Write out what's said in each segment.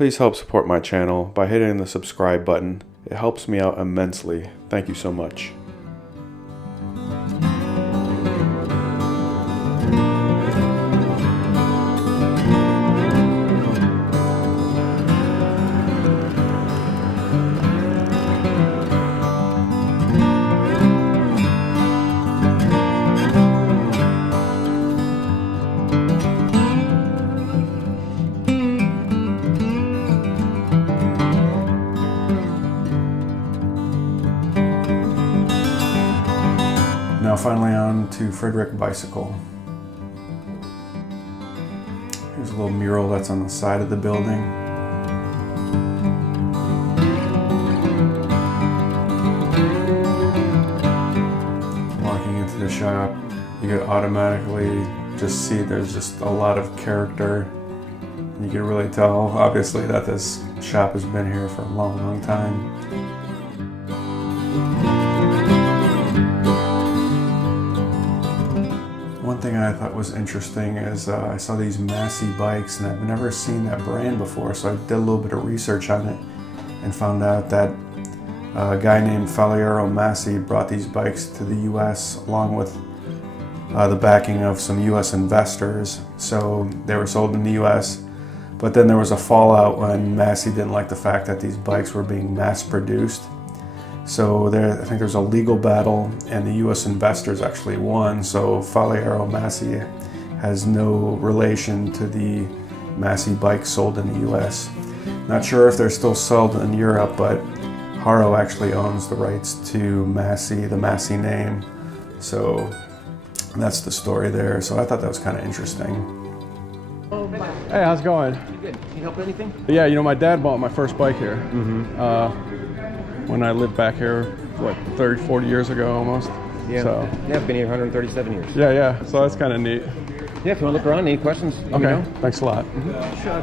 Please help support my channel by hitting the subscribe button. It helps me out immensely. Thank you so much. Now finally on to Fridrich bicycle. Here's a little mural that's on the side of the building. Walking into the shop, you could automatically just see there's just a lot of character. You can really tell, obviously, that this shop has been here for a long, long time. One thing I thought was interesting is I saw these Massey bikes, and I've never seen that brand before, so I did a little bit of research on it and found out that a guy named Faliero Massey brought these bikes to the US along with the backing of some US investors. So they were sold in the US, but then there was a fallout when Massey didn't like the fact that these bikes were being mass produced. So I think there's a legal battle, and the U.S. investors actually won. So Faliero Massey has no relation to the Massey bikes sold in the U.S. Not sure if they're still sold in Europe, but Haro actually owns the rights to Massey, the Massey name. So that's the story there. So I thought that was kind of interesting. Hey, how's it going? Good. Can you help with anything? Yeah, you know, my dad bought my first bike here. When I lived back here, what, 30, 40 years ago almost? Yeah. So, yeah, I've been here 137 years. Yeah. So that's kind of neat. Yeah, if you want to look around, any questions? Let me know. Thanks a lot. Sure.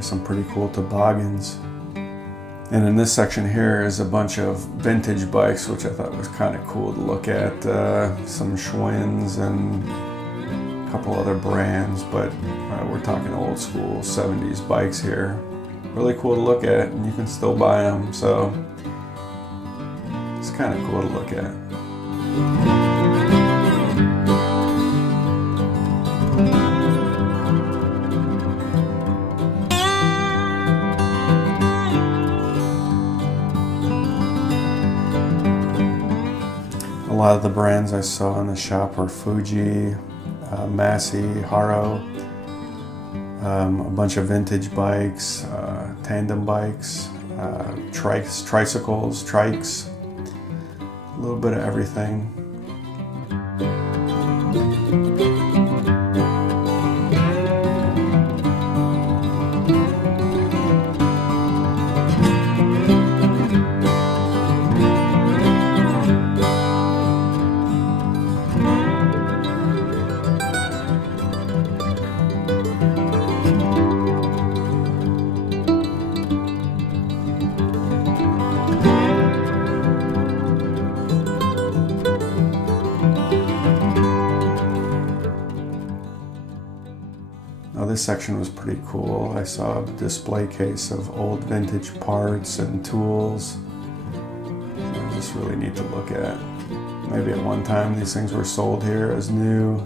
Some pretty cool toboggans. And in this section here is a bunch of vintage bikes, which I thought was kind of cool to look at. Some Schwinn's and a couple other brands, but we're talking old school 70s bikes here. Really cool to look at, and you can still buy them, so it's kind of cool to look at. A lot of the brands I saw in the shop were Fuji, Massey, Haro, a bunch of vintage bikes, tandem bikes, tricycles, trikes, a little bit of everything. Now this section was pretty cool. I saw a display case of old vintage parts and tools. It was just really neat to look at. Maybe at one time these things were sold here as new.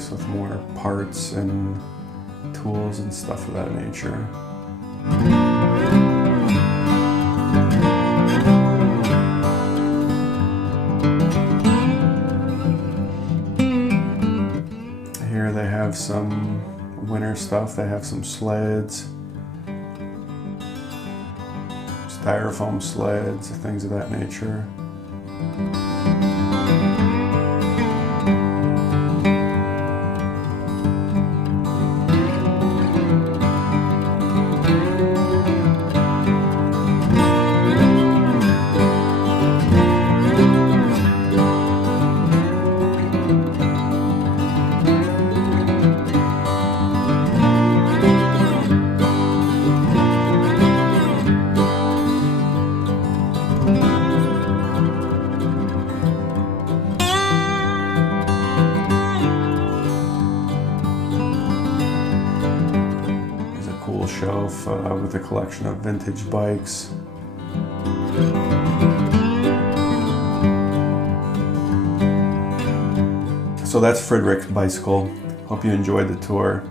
place with more parts and tools and stuff of that nature. Here they have some winter stuff. They have some sleds, styrofoam sleds, things of that nature. Shelf with a collection of vintage bikes. So that's Fridrich's bicycle. Hope you enjoyed the tour.